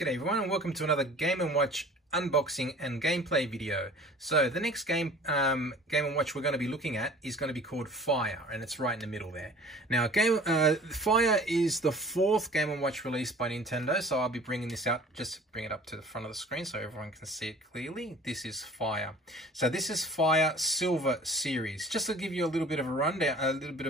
G'day everyone and welcome to another Game & Watch unboxing and gameplay video. So the next Game & Watch we're going to be looking at is going to be called Fire, and it's right in the middle there. Now Fire is the fourth Game & Watch released by Nintendo, so I'll be bringing this out, just bring it up to the front of the screen so everyone can see it clearly. This is Fire. So this is Fire Silver Series. Just to give you a little bit of a rundown, a little bit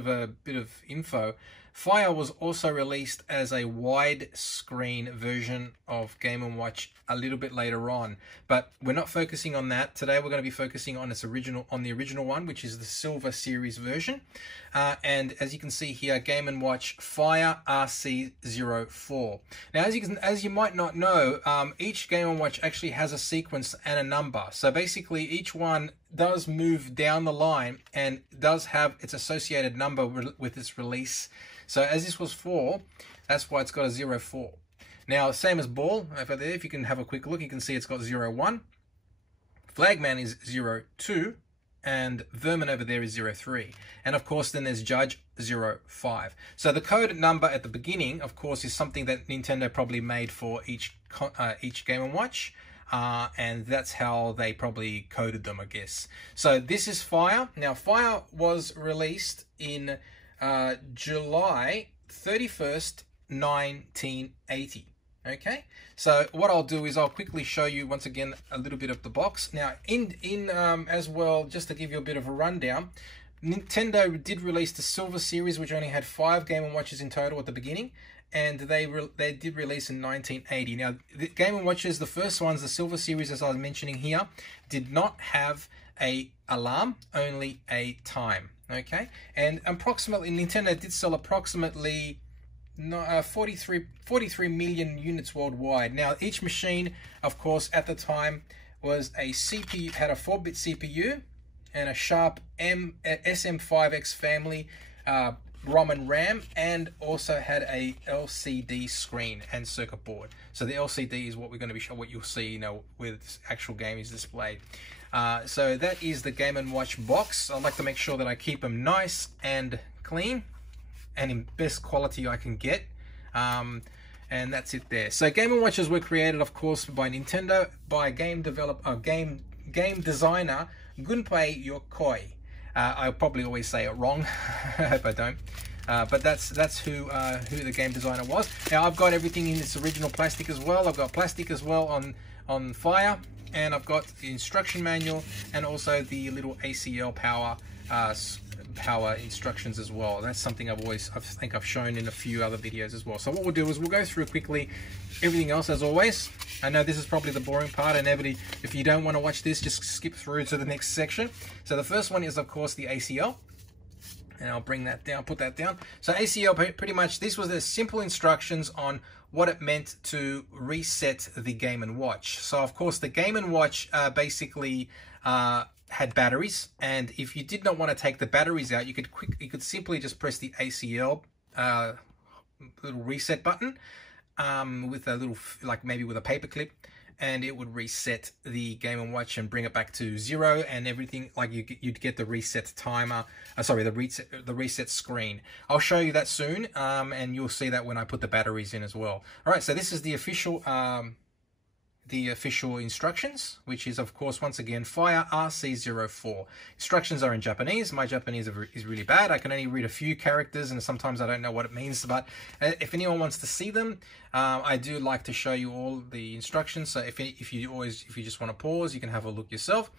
of info. Fire was also released as a widescreen version of Game & Watch a little bit later on, but we're not focusing on that. Today we're going to be focusing on the original one, which is the Silver Series version. And as you can see here, Game & Watch Fire RC-04. Now, as you might not know, each Game & Watch actually has a sequence and a number. So basically, each one does move down the line and does have its associated number with its release. So as this was 4, that's why it's got a 04. Now, same as Ball over there, if you can have a quick look, you can see it's got 01. Flagman is 02. And Vermin over there is 03. And of course, then there's Judge 05. So the code number at the beginning, of course, is something that Nintendo probably made for each Game & Watch. And that's how they probably coded them, I guess. So this is Fire. Now, Fire was released in July 31st, 1980. Okay, so what I'll do is I'll quickly show you once again a little bit of the box. Now, as well, just to give you a bit of a rundown, Nintendo did release the Silver Series, which only had 5 Game & Watches in total at the beginning, and they did release in 1980. Now, the Game & Watches, the first ones, the Silver Series, as I was mentioning here, did not have a alarm, only a time. Okay, and approximately Nintendo did sell approximately 43 million units worldwide. Now, each machine, of course, at the time was a CPU, had a 4-bit CPU and a Sharp SM5X family ROM and RAM, and also had a LCD screen and circuit board. So the LCD is what we're going to be showing, what you'll see, where the actual game is displayed. So that is the Game & Watch box. I like to make sure that I keep them nice and clean and in best quality I can get. And that's it there. So Game & Watches were created, of course, by Nintendo, by game designer Gunpei Yokoi. I'll probably always say it wrong. I hope I don't. But that's who the game designer was. Now, I've got everything in this original plastic as well. I've got plastic as well on Fire, and I've got the instruction manual and also the little ACL power instructions as well. That's something I think I've shown in a few other videos as well. So what we'll do is we'll go through quickly everything else as always. I know this is probably the boring part, and if you don't want to watch this, just skip through to the next section. So the first one is, of course, the ACL. And I'll bring that down, put that down. So ACL, pretty much, this was the simple instructions on what it meant to reset the Game & Watch. So, of course, the Game & Watch basically had batteries, and if you did not want to take the batteries out, you could simply just press the ACL little reset button with a little, like maybe with a paper clip, and it would reset the Game & Watch and bring it back to 0 and everything. Like you'd get the reset timer, the reset screen. I'll show you that soon, and you'll see that when I put the batteries in as well. All right, so this is the official instructions, which is, of course, once again, Fire RC-04. Instructions are in Japanese. My Japanese is really bad. I can only read a few characters, and sometimes I don't know what it means, but if anyone wants to see them, I do like to show you all the instructions. So if you just want to pause, you can have a look yourself.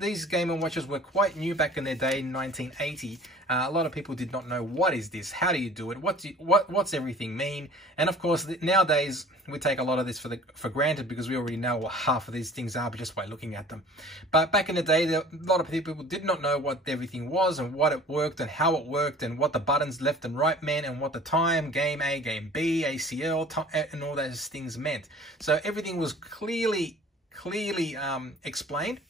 These Game & Watches were quite new back in their day in 1980, a lot of people did not know, what is this? How do you do it? What's everything mean? And of course, nowadays we take a lot of this for granted because we already know what half of these things are just by looking at them. But back in the day, a lot of people did not know what everything was and what it worked and how it worked and what the buttons left and right meant and what the time, game A, game B, ACL, and all those things meant. So everything was clearly explained.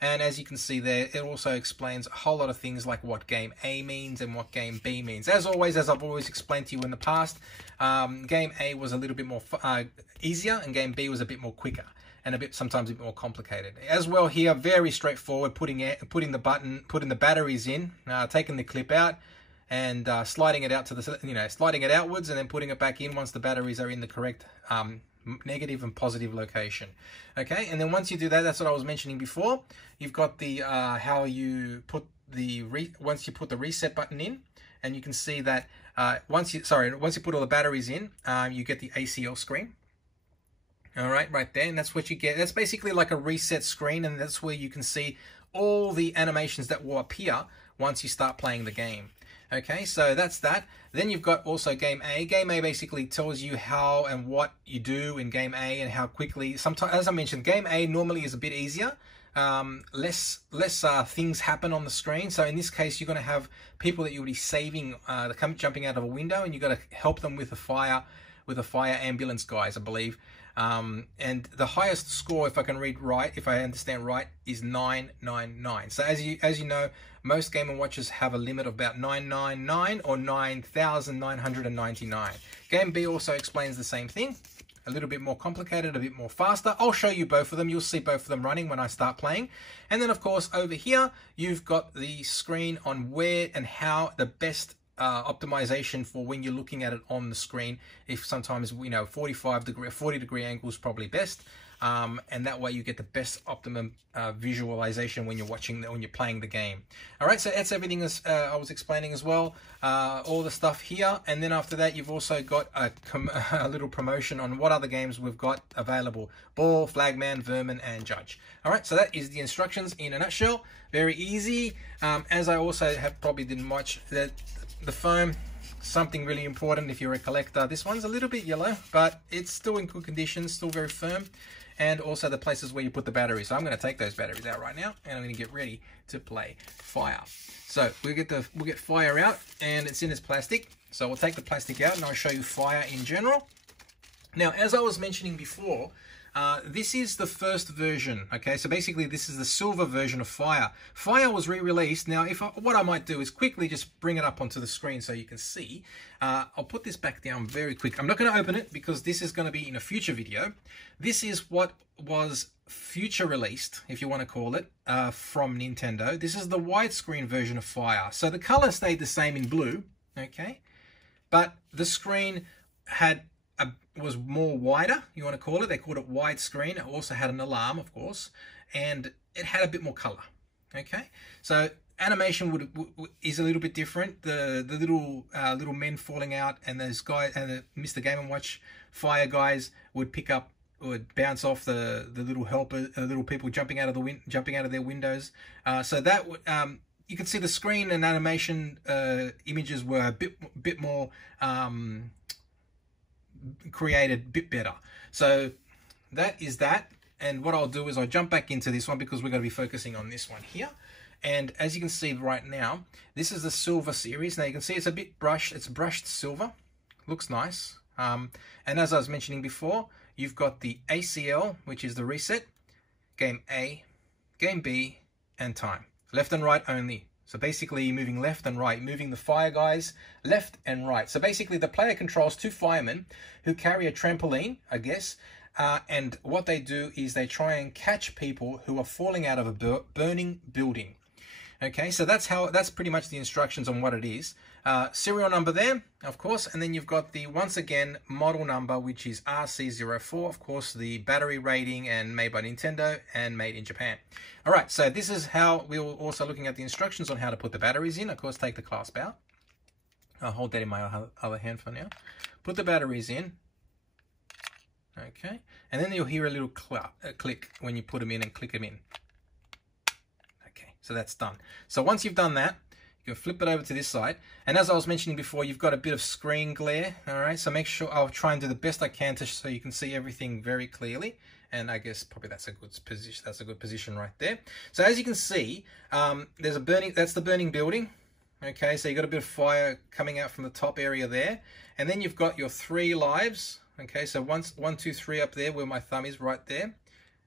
And as you can see there, it also explains a whole lot of things like what game A means and what game B means. As always, as I've always explained to you in the past, game A was a little bit more easier and game B was a bit more quicker and sometimes a bit more complicated. As well here, very straightforward, putting the batteries in, taking the clip out, and sliding it out to the, sliding it outwards and then putting it back in once the batteries are in the correct negative and positive location. Okay, and then once you do that, that's what I was mentioning before. You've got the how you put the once you put the reset button in, and you can see that once you put all the batteries in, you get the ACL screen. All right, right there, and that's what you get. That's basically like a reset screen, and that's where you can see all the animations that will appear once you start playing the game. Okay, so that's that. Then you've got also Game A. Game A basically tells you how and what you do in Game A and how quickly. Sometimes, as I mentioned, Game A normally is a bit easier. Less things happen on the screen. So in this case, you're going to have people that you'll be saving, jumping out of a window, and you've got to help them with the fire ambulance guys, I believe. And the highest score, if I can read right, if I understand right, is 999. So as you know, most Game & Watches have a limit of about 999 or 9,999. Game B also explains the same thing, a little bit more complicated, a bit more faster. I'll show you both of them. You'll see both of them running when I start playing. And then of course over here, you've got the screen on where and how the best optimization for when you're looking at it on the screen. If sometimes, you know, 40 degree angle is probably best, and that way you get the best optimum visualization when you're playing the game. All right, so that's everything as I was explaining as well, all the stuff here. And then after that, you've also got a little promotion on what other games we've got available: Ball, Flagman, Vermin and Judge. All right, so that is the instructions in a nutshell. Very easy. As I also probably didn't watch that. The foam, something really important if you're a collector. This one's a little bit yellow, but it's still in good condition, still very firm. And also the places where you put the batteries. So I'm going to take those batteries out right now, and I'm going to get ready to play Fire. So we'll get Fire out, and it's in its plastic. So we'll take the plastic out, and I'll show you Fire in general. Now, as I was mentioning before, this is the first version. Okay, so basically this is the silver version of Fire. Fire was re-released. Now, what I might do is quickly just bring it up onto the screen so you can see. I'll put this back down very quick. I'm not going to open it because this is going to be in a future video. This is what was future released, if you want to call it, from Nintendo. This is the widescreen version of Fire. So the color stayed the same in blue, okay, but the screen was more wider, you want to call it. They called it widescreen. It also had an alarm, of course, and it had a bit more color. Okay, so animation is a little bit different. The little men falling out, and those guys and the Mr. Game & Watch Fire guys would bounce off the little little people jumping out of their windows. So that would you can see the screen and animation images were a bit more created a bit better. So that is that. And what I'll do is I'll jump back into this one because we're going to be focusing on this one here. And as you can see right now, this is the silver series. Now you can see it's a bit brushed. It's brushed silver. Looks nice. And as I was mentioning before, you've got the ACL, which is the reset, Game A, Game B, and time. Left and right only. So basically you're moving left and right, moving the fire guys left and right. So basically the player controls two firemen who carry a trampoline, I guess, and what they do is they try and catch people who are falling out of a burning building. Okay, so that's pretty much the instructions on what it is. Serial number there, of course, and then you've got the, once again, model number, which is RC-04, of course, the battery rating, and made by Nintendo and made in Japan. All right, so this is how we were also looking at the instructions on how to put the batteries in. Of course, take the clasp out. I'll hold that in my other hand for now. Put the batteries in. Okay, and then you'll hear a little click when you put them in and click them in. Okay, so that's done. So once you've done that, you can flip it over to this side. And as I was mentioning before, you've got a bit of screen glare. All right, so make sure I'll try and do the best I can so you can see everything very clearly. And I guess probably that's a good position. That's a good position right there. So as you can see, there's a burning. That's the burning building. Okay, so you got a bit of fire coming out from the top area there, and then you've got your 3 lives. Okay, so 1, 2, 3 up there where my thumb is right there.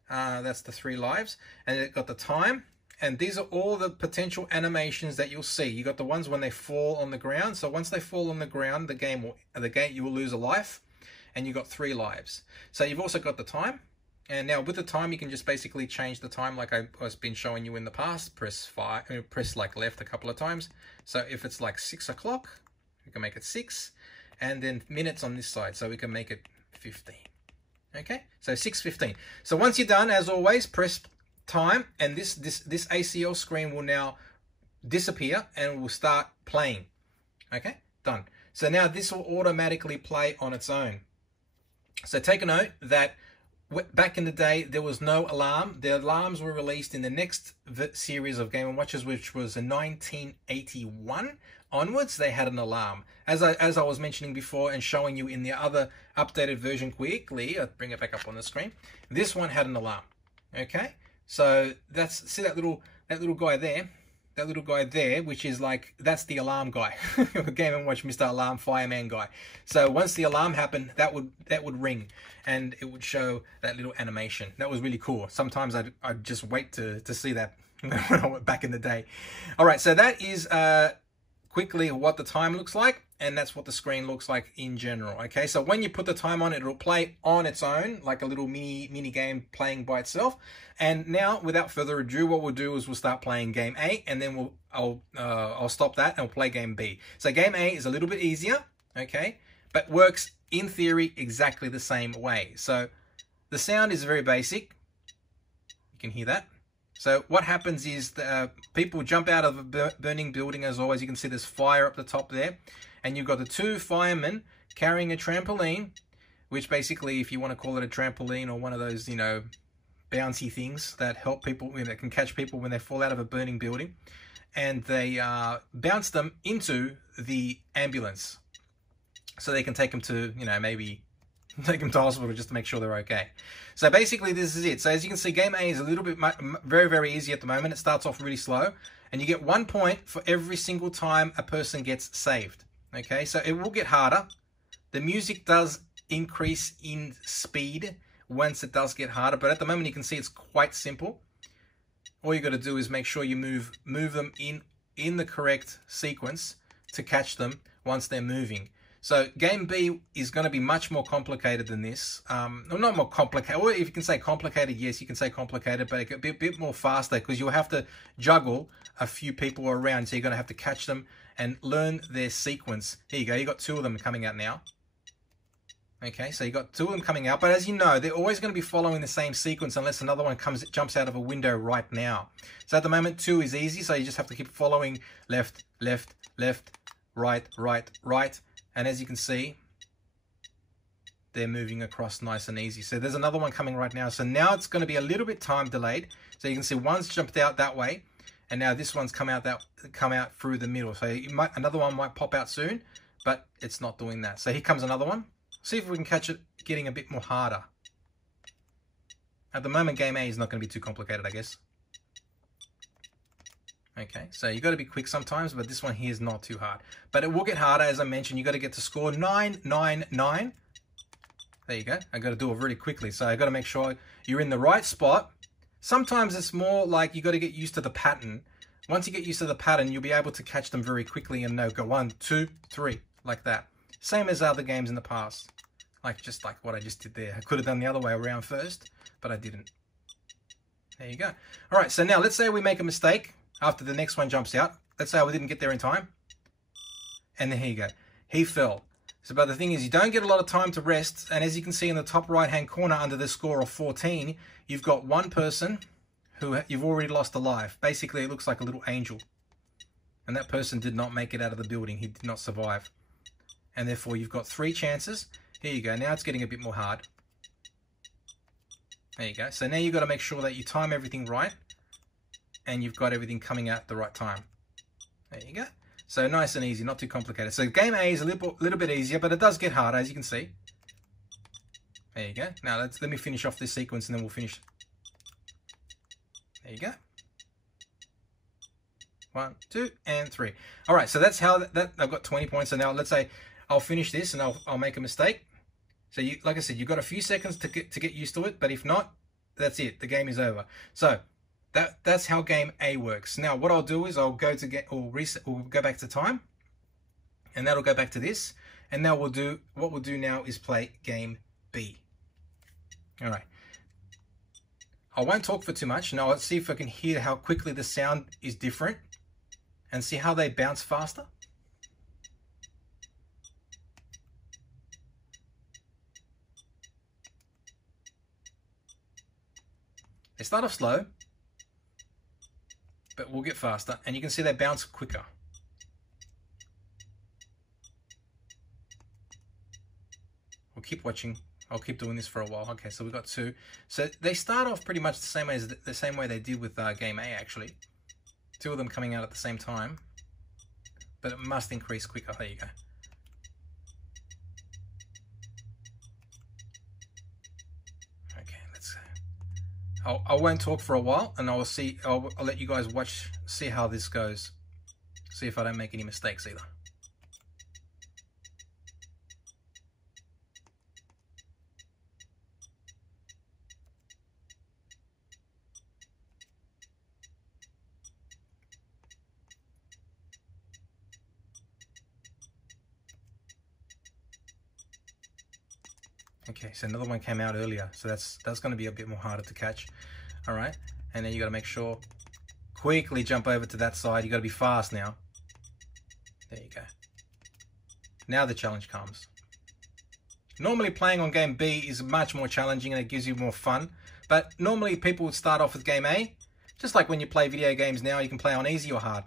That's the 3 lives, and it got the time. And these are all the potential animations that you'll see. You got the ones when they fall on the ground. So once they fall on the ground, you will lose a life, and you got 3 lives. So you've also got the time. And now with the time, you can just basically change the time like I've been showing you in the past. Press like left a couple of times. So if it's like 6 o'clock, we can make it 6. And then minutes on this side, so we can make it 15. Okay, so 6:15. So once you're done, as always, press time, and this ACL screen will now disappear and will start playing. Okay, done. So now this will automatically play on its own. So take a note that back in the day, there was no alarm. The alarms were released in the next series of Game & Watches, which was in 1981 onwards. They had an alarm. As I was mentioning before and showing you in the other updated version quickly, I'll bring it back up on the screen. This one had an alarm. Okay, so see that little guy there. That little guy there, which is like, that's the alarm guy. Game & Watch Mr. Alarm Fireman guy. So once the alarm happened, that would ring and it would show that little animation. That was really cool. Sometimes I'd just wait to see that when I went back in the day. All right, so that is quickly what the time looks like, and that's what the screen looks like in general. Okay, so when you put the time on, it'll play on its own, like a little mini game playing by itself. And now, without further ado, what we'll do is we'll start playing game A, and then I'll stop that and we'll play game B. So game A is a little bit easier, okay, but works in theory exactly the same way. So the sound is very basic. You can hear that. So what happens is people jump out of a burning building. As always, you can see there's fire up the top there. And you've got the two firemen carrying a trampoline, which basically, if you want to call it a trampoline or one of those, you know, bouncy things that help people, that can catch people when they fall out of a burning building. And they bounce them into the ambulance so they can take them to, you know, maybe take them to hospital just to make sure they're okay. So basically this is it. So as you can see, game A is a little bit very easy at the moment. It starts off really slow and you get 1 point for every single time a person gets saved. Okay, so it will get harder. The music does increase in speed once it does get harder, but at the moment you can see it's quite simple. All you got to do is make sure you move them in the correct sequence to catch them once they're moving. So game B is going to be much more complicated than this. Well, not more complicated, or if you can say complicated, yes, you can say complicated, but it could be a bit more faster because you'll have to juggle a few people around. So you're going to have to catch them and learn their sequence. Here you go, you got 2 of them coming out now. Okay, so you got 2 of them coming out, but as you know, they're always going to be following the same sequence unless another one jumps out of a window right now. So at the moment, 2 is easy, so you just have to keep following left, left, left, right, right, right. And as you can see, they're moving across nice and easy. So there's another one coming right now. So now it's going to be a little bit time delayed. So you can see one's jumped out that way, and now this one's come out through the middle. So another one might pop out soon, but it's not doing that. So here comes another one. See if we can catch it getting a bit more harder. At the moment, game A is not going to be too complicated, I guess. Okay, so you got to be quick sometimes, but this one here is not too hard. But it will get harder, as I mentioned. You got to get to score 999. There you go. I got to do it really quickly, so I got to make sure you're in the right spot. Sometimes it's more like you got to get used to the pattern. Once you get used to the pattern, you'll be able to catch them very quickly and know, go 1, 2, 3, like that. Same as other games in the past, just like what I just did there. I could have done the other way around first, but I didn't. There you go. All right, so now let's say we make a mistake after the next one jumps out. Let's say we didn't get there in time. And then here you go. He fell. So, but the thing is, you don't get a lot of time to rest. And as you can see in the top right-hand corner under the score of 14, you've got one person who you've already lost a life. Basically, it looks like a little angel. And that person did not make it out of the building. He did not survive. And therefore, you've got 3 chances. Here you go. Now it's getting a bit more hard. There you go. So now you've got to make sure that you time everything right. And you've got everything coming out at the right time. There you go. So nice and easy, not too complicated. So game A is a little bit easier, but it does get harder, as you can see. There you go. Now let me finish off this sequence and then we'll finish. There you go. 1, 2, and 3. All right, so that's how that I've got 20 points. So now let's say I'll finish this and I'll make a mistake. So you, like I said, you've got a few seconds to get used to it, but if not, that's it. The game is over. So that's how game A works. Now what I'll do is I'll go to reset, or go back to time, and that'll go back to this. And now what we'll do now is play game B. All right. I won't talk for too much. Now let's see if I can hear how quickly the sound is different, and see how they bounce faster. They start off slow, but we'll get faster, and you can see they bounce quicker. We'll keep watching. I'll keep doing this for a while. Okay, so we've got 2. So they start off pretty much the same way they did with game A, actually. 2 of them coming out at the same time, but it must increase quicker. There you go. Okay, let's go. I won't talk for a while, and I'll let you guys see how this goes. See if I don't make any mistakes either. Okay, so another one came out earlier, so that's going to be a bit more harder to catch. All right, and then you got to make sure, quickly jump over to that side. You got to be fast now. There you go. Now the challenge comes. Normally playing on game B is much more challenging and it gives you more fun, but normally people would start off with game A. Just like when you play video games now, you can play on easy or hard.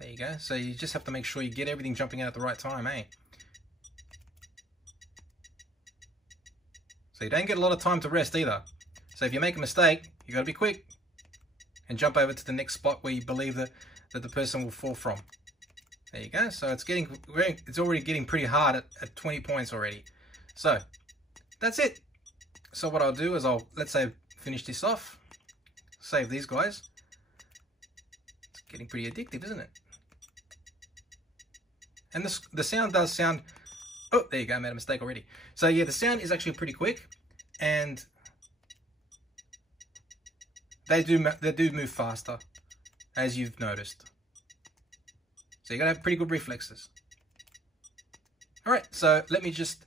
There you go. So you just have to make sure you get everything jumping out at the right time, eh? So you don't get a lot of time to rest either. So if you make a mistake, you got to be quick and jump over to the next spot where you believe that the person will fall from. There you go. So it's already getting pretty hard at 20 points already. So that's it. So what I'll do is let's say finish this off, save these guys. It's getting pretty addictive, isn't it? And the sound does sound. Oh, there you go, I made a mistake already. So yeah, the sound is actually pretty quick, and they do move faster, as you've noticed. So you gotta have pretty good reflexes. All right, so let me just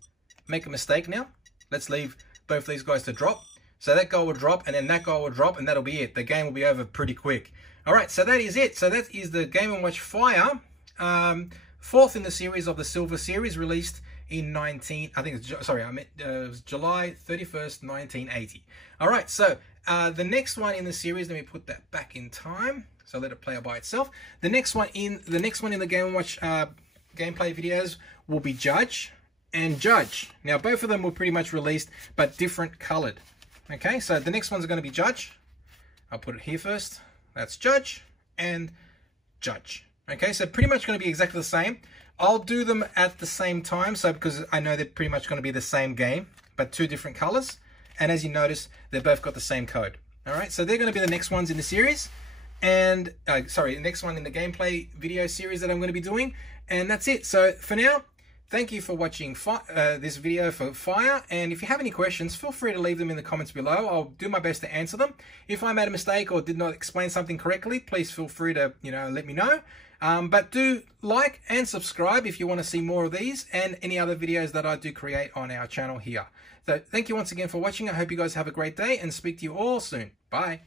make a mistake now. Let's leave both these guys to drop. So that guy will drop, and then that guy will drop, and that'll be it. The game will be over pretty quick. All right, so that is it. So that is the Game & Watch Fire, 4th in the series of the Silver Series, released in it was July 31st, 1980. All right, so the next one in the series, let me put that back in time, so let it play by itself. The next one in the Game & Watch gameplay videos will be Judge and Judge. Now, both of them were pretty much released, but different colored. Okay, so the next ones are going to be Judge. I'll put it here first. That's Judge and Judge. Okay, so pretty much going to be exactly the same. I'll do them at the same time, so because I know they're pretty much going to be the same game, but 2 different colors. And as you notice, they've both got the same code. All right, so they're going to be the next ones in the series. And, the next one in the gameplay video series that I'm going to be doing. And that's it. So for now, thank you for watching this video for Fire. And if you have any questions, feel free to leave them in the comments below. I'll do my best to answer them. If I made a mistake or did not explain something correctly, please feel free to, let me know. But do like and subscribe if you want to see more of these and any other videos that I do create on our channel here. So thank you once again for watching. I hope you guys have a great day and speak to you all soon. Bye.